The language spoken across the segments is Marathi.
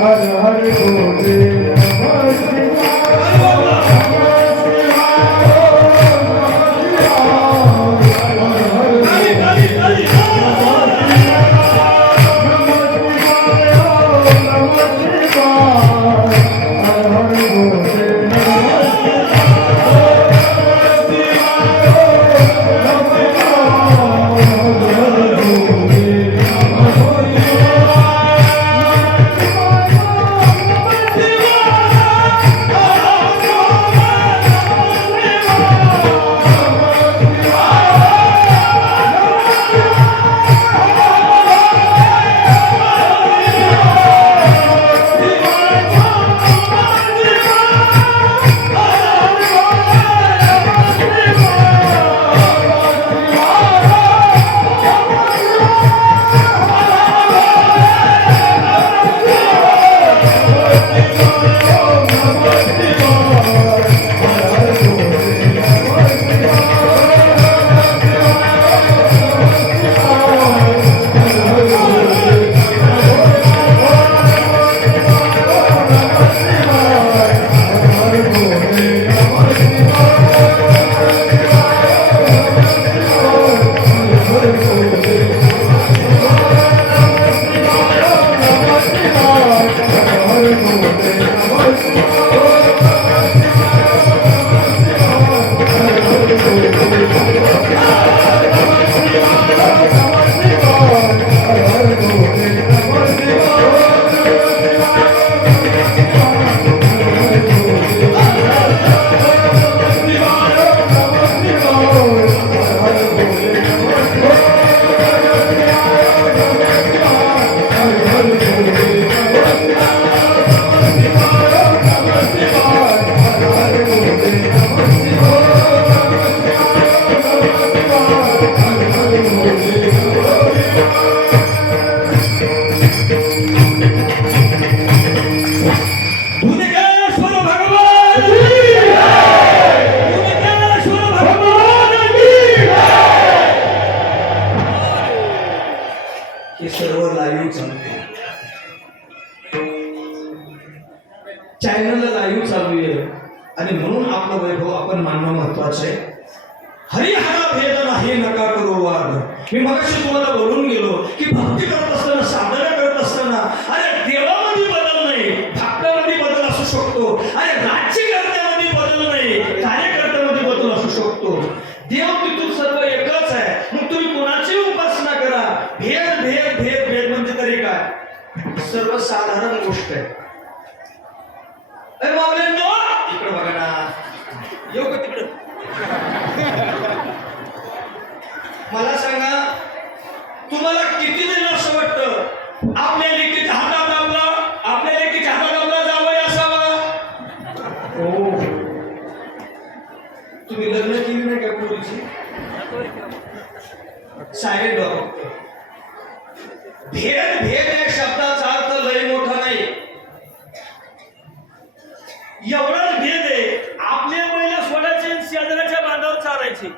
हर हर भोले आहे. हरिहरा भेद नाही नका करू वाद. मी मगाशी तुम्हाला बोलून गेलो की भक्ती करत असताना साधना करत असताना अरे देवामध्ये बदल नाही भक्तामध्ये बदल असू शकतो. अरे राज्यकर्त्यामध्ये बदल नाही कार्यकर्त्यामध्ये बदल असू शकतो. देव तिथून सर्व एकच आहे. मग तुम्ही कोणाची उपासना करा? भेद भेद भेद भेद म्हणजे तरी काय? सर्वसाधारण गोष्ट आहे. अरे मावल्यांनो इकडे बघा ना येऊ का तिकडं मला सांगा तुम्हाला किती जण असं वाटतं आपल्या लेखीचा हाता दाबला आपल्या लेखीच्या हाता दाबला जावं असावा हो तुम्ही लग्न केली नाही का पूर्वीची सायलेंट व्हा फक्त भेद भेद या शब्दाचा अर्थ लय मोठा नाही एवढाच भेद आहे आपले बैल सोडायचे आणि शेजाऱ्याच्या बांधावर चालायचे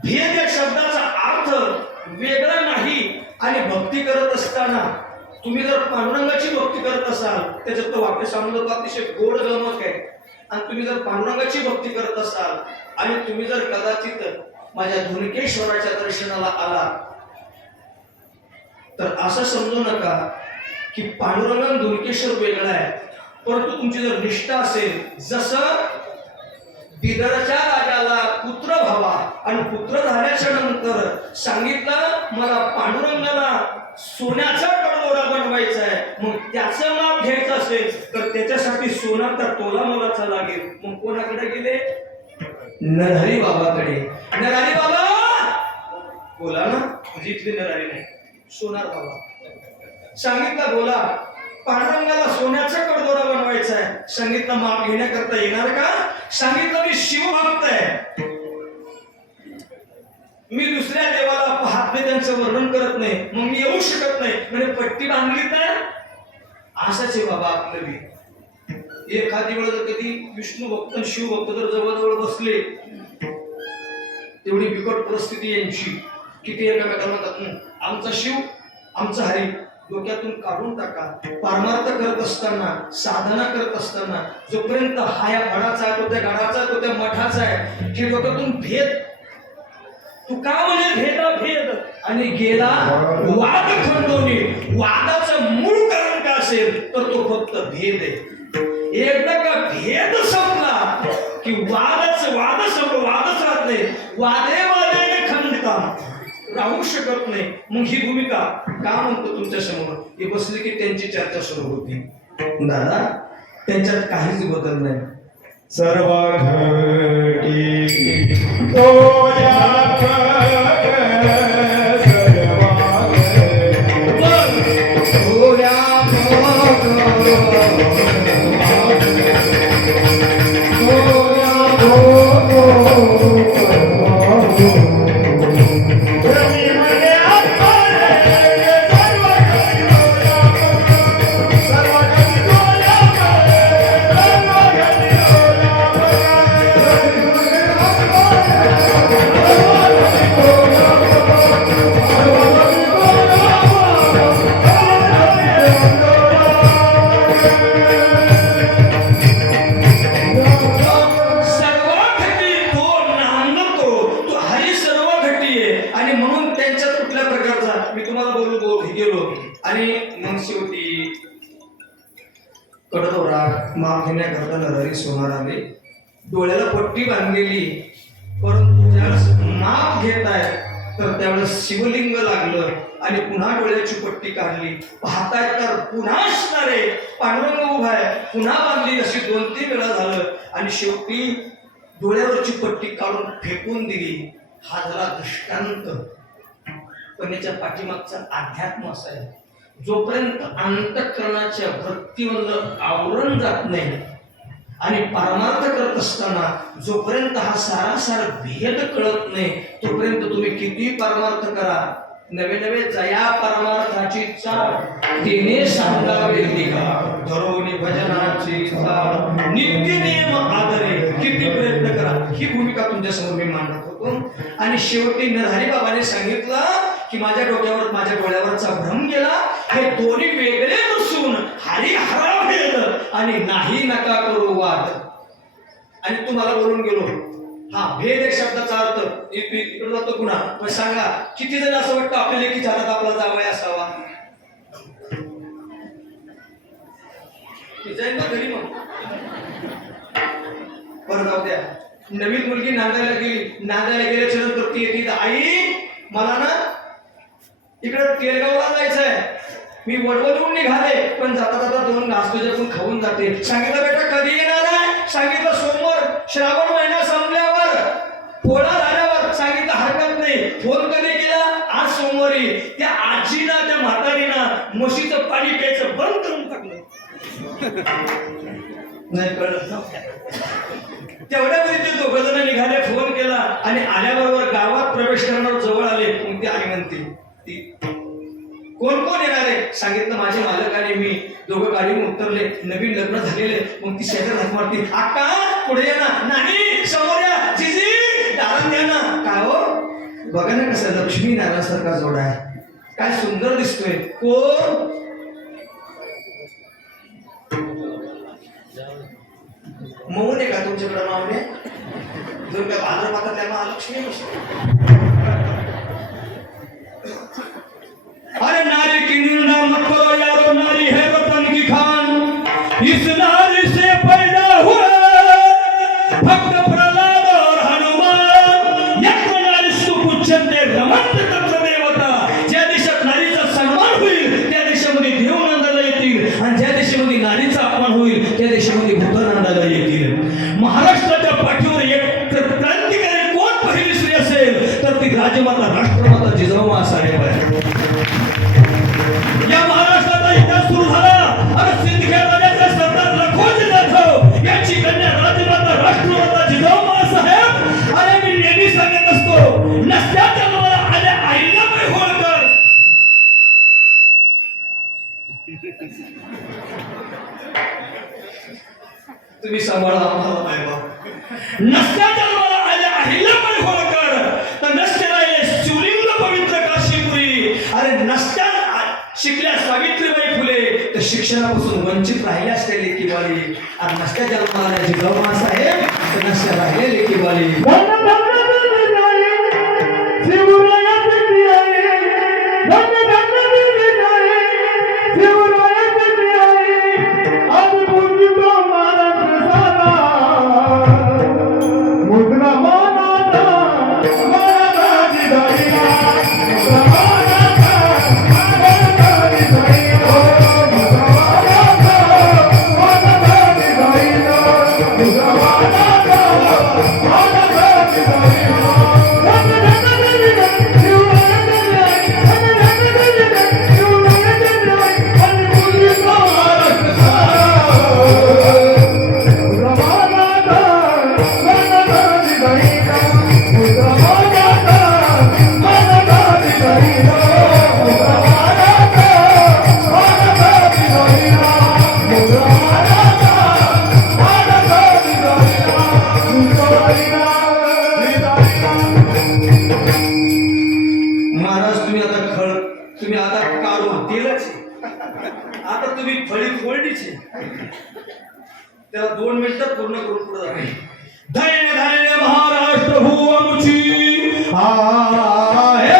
भेद या शब्दाचा अर्थ वेगळा नाही आणि भक्ती करत असताना तुम्ही जर पांडुरंगाची भक्ती करत असाल त्याच्यात तो वाक्य सांगतो तो अतिशय गोड गमक आहे आणि तुम्ही जर पांडुरंगाची भक्ती करत असाल आणि तुम्ही जर कदाचित त्या धुनकेश्वराच्या दर्शनाला आला. तर असं समजू नका की पांडुरंग धुनकेश्वर वेगळा आहे. परंतु तुमची जर निष्ठा असेल जसं बिदरच्या राजाला पुत्र व्हावा आणि पुत्र झाल्याच्यानंतर सांगितलं मला पांडुरंगाला सोन्याचा कडदोरा बनवायचा आहे. मग त्याचं माप घ्यायचं असेल तर त्याच्यासाठी सोनाचा तोला मोलाचा लागेल. मग कोणाकडे गेले? नरहरी बाबाकडे. नरहरी बाबा! बोला ना म्हणजे इथली नरहरी नाही सोनार बाबा. सांगितलं बोला. पांडुरंगाला सोन्याचा कडदोरा बनवायचा आहे सांगितलं माप घेण्याकरता येणार का? सांगितलं मी शिवभक्त आहे मी दुसऱ्या देवाला पाहत नाही त्यांचं वर्णन करत नाही. मग मी येऊ शकत नाही. म्हणजे पट्टी बांधली तर? असंच आहे बाबा आपलं एखादी वेळ जर कधी विष्णू भक्त आणि शिवभक्त जर जवळजवळ बसले तेवढी बिकट परिस्थिती यांची किती एकामेकांना म्हणतात आमचा शिव आमचा हरी डोक्यातून काढून टाका. परमार्थ करत असताना साधना करत असताना जोपर्यंत हा या गडाचा आहे तो त्या गडाचा आहे तो त्या मठाचा आहे हे डोक्यातून भेद तू का म्हणे भेदा भेद आणि गेला वाद खंडोनी. वादाचं मूळ कारण काय असेल तर तो फक्त भेद आहे. एकदा का भेद संपला की वादच वाद संप वादच राहत नाही. वादे वादे खंडता. राहू शकत नाही. मग ही भूमिका का म्हणतो तुमच्यासमोर? हे बसले की त्यांची चर्चा सुरू होती. दादा त्यांच्यात काहीच बदल नाही. सर्व घटी तोया सर्व माप घेण्याकरता नरहरी सोनार आले डोळ्याला पट्टी बांधलेली परंतु ज्यावेळेस माप घेत आहे तर त्यावेळेस शिवलिंग लागलं आणि पुन्हा डोळ्याची पट्टी काढली. पाहताय तर पुन्हा असणारे पांडुरंग उभा आहे. पुन्हा बांधली अशी दोन तीन वेळा झालं आणि शेवटी डोळ्यावरची पट्टी काढून फेकून दिली. हा झाला दृष्टांत. पण याच्या पाठीमागचा अध्यात्म असा आहे. जोपर्यंत अंतकरणाच्या वृत्तीमधलं आवरण जात नाही आणि परमार्थ करत असताना जोपर्यंत हा सारासार भेद कळत नाही तोपर्यंत तुम्ही किती परमार्थ करा? नवे नवे जया परमार्थाची चाल तिने सांगावे धरोनी भजनाची चाल नित्य नियम आदरे किती प्रयत्न करा. ही भूमिका तुमच्यासमोर मी मांडत होतो. आणि शेवटी नरहरी बाबाने सांगितलं की माझ्या डोक्यावर माझ्या डोळ्यावरचा भ्रम गेला. हे दोन्ही वेगळे नसून हरी हरा आणि नाही नका करू वाद. आणि तुम्हाला बोलून गेलो. हा भेद एक शब्दाचा अर्थ. इ- इकडे जातो पुन्हा. पण सांगा किती जण असं वाटतं आपल्या लेखी हातात आपला जावय असावा? जाईल ना घरी मग? बरं जाऊ द्या. नवीन मुलगी नांदायला गेली. नांदायला गेल्याच्यानंतर ती येते आई मला ना इकडं केरगावला जायचंय. मी वडवडून निघाले पण जाता जाता दोन घास तुझ्याकडून खाऊन जाते. सांगितलं बेटा कधी येणार आहे? सांगितलं सोमवार श्रावण महिना संपल्यावर. पोळा झाल्यावर सांगितलं हरकत नाही. फोन कधी केला? आज सोमवारी. त्या आजीना त्या म्हातारीनं म्हशीचं पाणी प्यायचं बंद करून टाकलं. नाही कळत तेवढ्यामध्ये ते दोघ जण निघाले फोन केला आणि आल्याबरोबर गावात प्रवेश करणार जवळ आले. मग ती आई म्हणते ती कोण कोण येणार? आहे सांगितलं माझे मालक आणि मी. दोघं गाडीवर उतरले. नवीन लग्न झालेले. मग ती शेजार हात मारती आका पुढे या ना. नाही समोर या. जिजी दारण द्या ना. काय हो? बघा ना कसं लक्ष्मी नारायणासारखा जोडा आहे. काय सुंदर दिसतोय. कोण? मौन आहे का तुमच्याकडे मावणे जर काय भाद्रपदातल्या महालक्ष्मी बसतो अरे नारी की निंदा मत करो यारो नारी है वतन की खान। इस नारी शिकल्या सावित्रीबाई फुले तर शिक्षणापासून वंचित राहिल्या असल्या लेखीवाली आणि नसत्या जन्माला जिजाऊमा साहेब तर नसत्या राहिल्या लेखीवाली तुम्ही आता काढून दिलंच आता तुम्ही फळी फोडलीच त्याला दोन मिनिटात पूर्ण करून पुढे जाते धैर्य धैर्य महाराष्ट्र हो आमची आहे.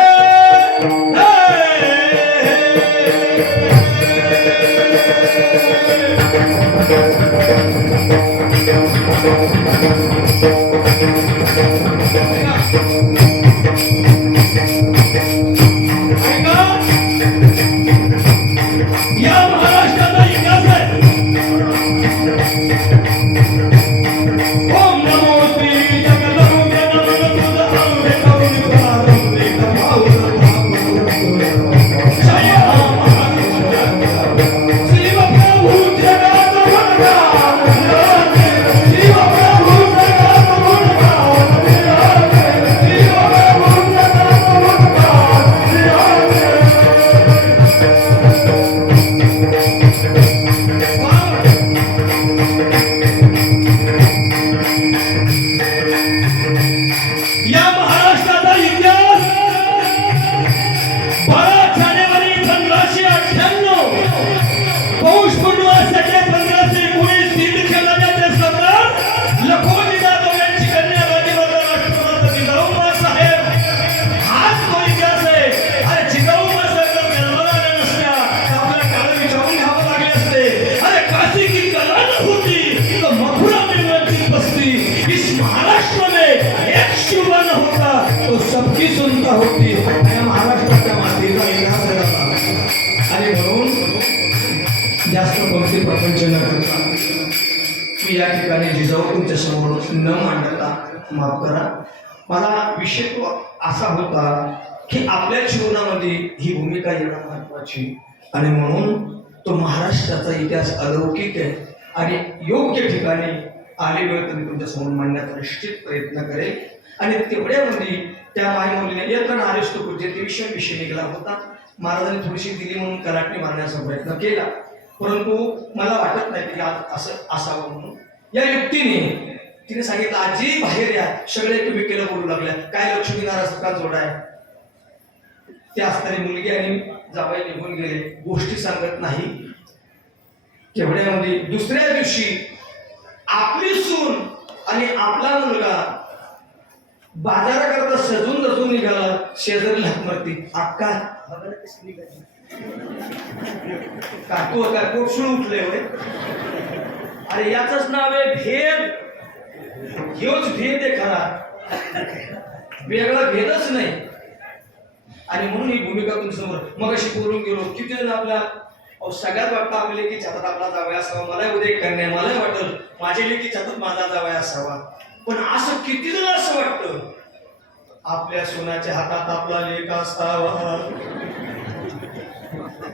ऐका. न मांडता माफ करा. मला विषय तो असा होता की आपल्या जीवनामध्ये ही भूमिका येणं महत्वाची आणि म्हणून तो महाराष्ट्राचा इतिहास अलौकिक आहे आणि योग्य ठिकाणी आले वेळ तुम्ही तुमच्यासमोर मांडण्याचा निश्चित प्रयत्न करेल. आणि तेवढ्यामध्ये त्या मायमौलीने मुलीने नारेस्तू पूज्य ते विषय विषय निघाला होता महाराजांनी थोडीशी दिली म्हणून कराटणी मारण्याचा प्रयत्न केला. परंतु मला वाटत नाही की आज असं असावं म्हणून. या युक्तीने तिने सांगितलं आजी बाहेर या. सगळे एकमेकीला बोलू लागल्या. काय लक्ष्मी नाराज का जोडाय त्या असताना मुलगी आणि जावई निघून गेले. गोष्टी सांगत नाही. तेवढ्यामध्ये दुसऱ्या दिवशी आपली सून आणि आपला मुलगा बाजाराकरता सजून दजून निघाला. शेजारी हातमरती अक्का काकू काकू काय उठले होय. अरे याच नाव आहे भेद. हेच भेद आहे खरा. वेगळा भेदच नाही. आणि म्हणून ही भूमिका तुमच्यासमोर मग अशी बोलून गेलो. किती जण आपल्या अहो, सगळ्यात वाटतं आपल्या लेखी छतात आपला जावया असावा. मला उद्या एक कन्या मलाही वाटल माझे लेखी छतात माझा जावया असावा. पण असं किती जण असं वाटतं? आपल्या सोन्याच्या हातात आपला लेख असावा.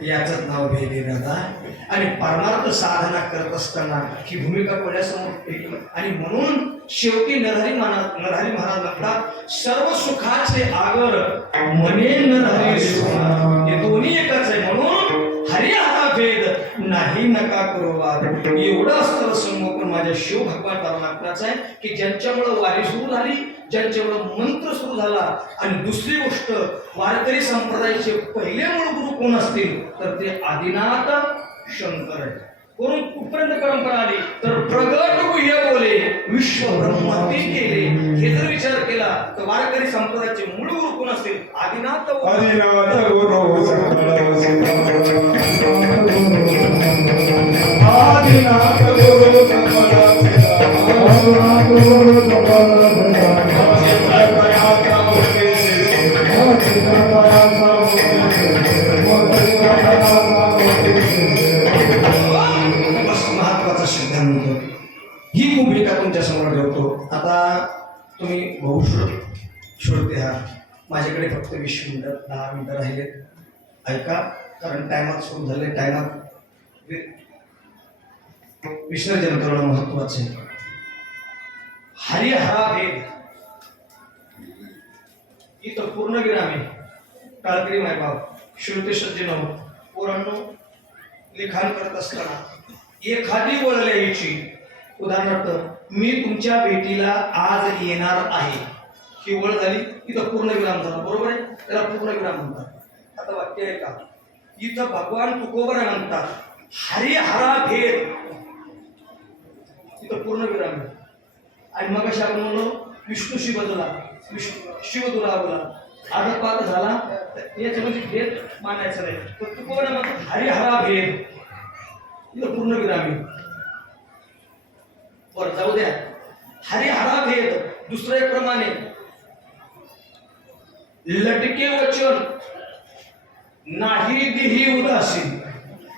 याच नाव भेदे दादा. आणि परमार्थ साधना करत असताना ही भूमिका कोणासमोर येते. आणि म्हणून शेवटी नरहरी महाराज नरहरी महाराज म्हणतात सर्व सुखाचे आगर मने नरहरी हे दोन्ही एकच आहे. म्हणून हरी हा भेद नाही नका करू वाद. एवढं असतं संगोपन माझ्या शिव भगवान परमात्म्याचा आहे की ज्यांच्यामुळं वारी सुरू झाली ज्यांच्यामुळं मंत्र सुरू झाला आणि दुसरी गोष्ट वारकरी संप्रदायाचे पहिले मूळ गुरु कोण असतील? तर ते आदिनाथ शंकर करून कुठपर्यंत परंपरा आली? तर प्रगट गुह्य बोले विश्व ब्रह्मते केले. हे जर विचार केला तर वारकरी संप्रदायाचे मूळ गुरु कोण असतील? आदिनाथ आदिनाथ गुरु टायमात सुरू झाले टायमात. विसर्जन करणं महत्वाचं आहे. हरिहरा भेद. इथं पूर्ण विराम आहे काळकरी मायबाप श्रोते सज्जन पोरांनो लिखाण करत असताना एखादी वळ लिहायची. उदाहरणार्थ मी तुमच्या भेटीला आज येणार आहे. ही वळ झाली इथं पूर्ण विराम झाला. बरोबर आहे? त्याला पूर्ण विराम म्हणतात. आता वाक्य आहे का? इथं भगवान तुकोबर म्हणतात हरिहरा भेद. इथं पूर्ण विराम आणि मग अशा म्हणलो विष्णू शिव तुला विष्णू शिव तुला बोला. अर्धा झाला तर याच्यामध्ये भेद मानायचा नाही. तर तुकोबर म्हणतो हरिहरा भेद. इथं पूर्ण विराम बरं वर जाऊ द्या. हरिहरा भेद दुसरं एक प्रमाणे लटके वचन. नाही देही उदासीन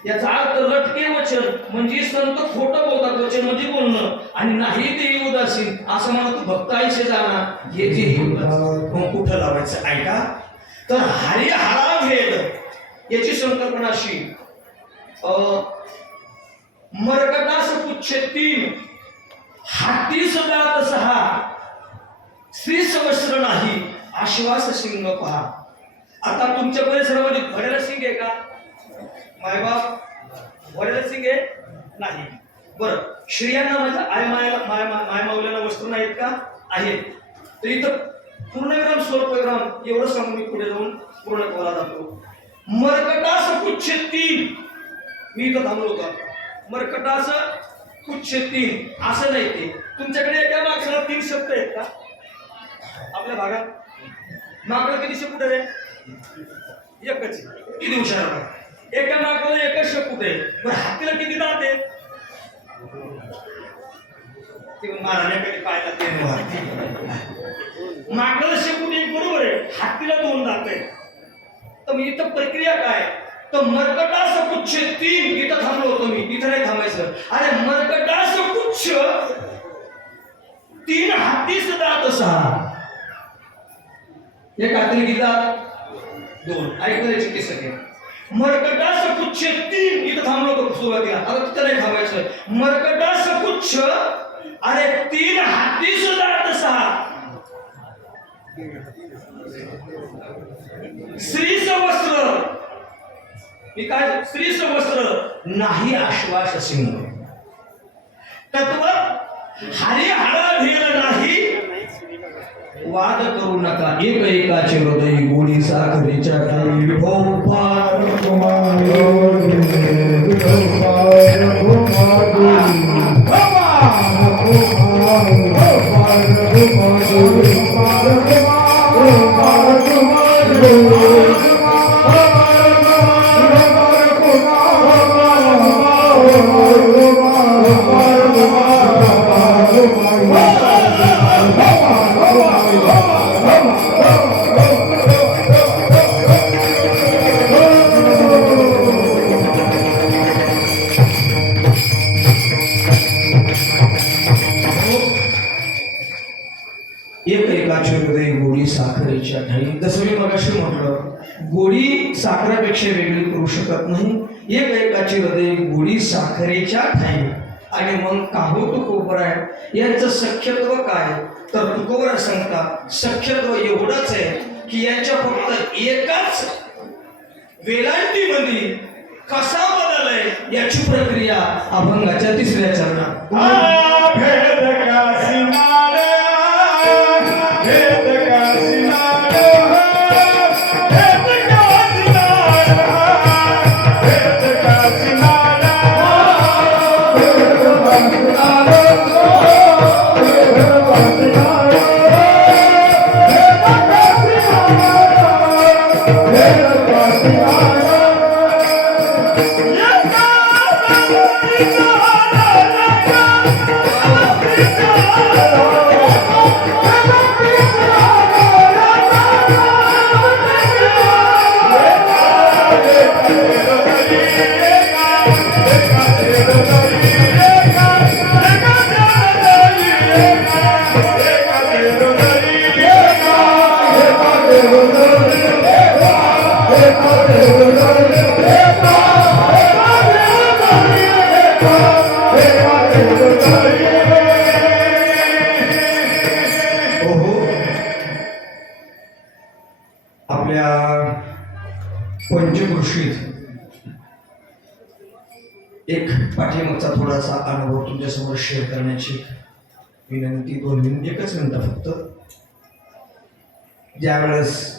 याचा अर्थ लटके वचन म्हणजे संत खोटं बोलतात वचन म्हणजे बोलणं. आणि नाही देही उदासीन असं म्हणा तू भक्त आईशे जाणार हे देही उदासीन मग कुठं लावायचं? ऐका. तर हरिहरा भेद याची संकल्पना अशी. अं, पुच्छ तीन हाती सदात सहा श्री सहस्र नाही आश्वास सिंग पहा. आता तुमच्या परिसरामध्ये म्हणजे भरेला सिंग आहे का? मायबाप भरेला सिंग आहे? नाही. बरं स्त्रियांना म्हणजे आय मायला माय माय मावल्याला वस्तू नाहीत का? आहेत तर इथं पूर्णविराम स्वल्पग्राम एवढं सांगून मी पुढे जाऊन पूर्ण करा जातो मरकटास पुच्छ तीन मी इथं थांबलो होतो. मरकटास पुच्छ तीन असं नाही ते. तुमच्याकडे एका माणसाला तीन शब्द आहेत का? आपल्या भागात. माकडं किती शब्द रे एकच किती हुशार एका नाकाला एकच शकू आहे. पण हातीला किती दात आहे ते कधी पाहिला ते नाकाला शेपूट एक बरोबर आहे. हातीला दोन दात आहे तर मग इथं प्रक्रिया काय? तर मरकटा पुच्छ तीन इथं थांबलो होतो मी. इथं नाही थांबायचं. अरे मरकटा पुच्छ तीन हातीस दात सहा एक हातीला किती दात? दोन. ऐकून केस आहे मर्कटास पुच्छ तीन. इथं थांबलो होतो सुरुवातीला? आता तिथं नाही थांबायचं. मर्कटास पुच्छ अरे तीन हाती सुद्धा आता सहा. श्री सवस्त्र मी काय श्री सवस्त्र नाही आश्वास सिंह. तत्व हरिहरा धीर नाही वाद करू नका एक एकाचे हृदय गोडी साखरेच्या ठाई भोपाळ एक आहे सख्यत्व काय? तर तुकोबर सांगता सख्यत्व एवढंच आहे की यांच्या फक्त एकाच वेलांटीमध्ये कसा बदल आहे याची प्रक्रिया अभंगाच्या तिसऱ्या चरणात. América. ज्यावेळेस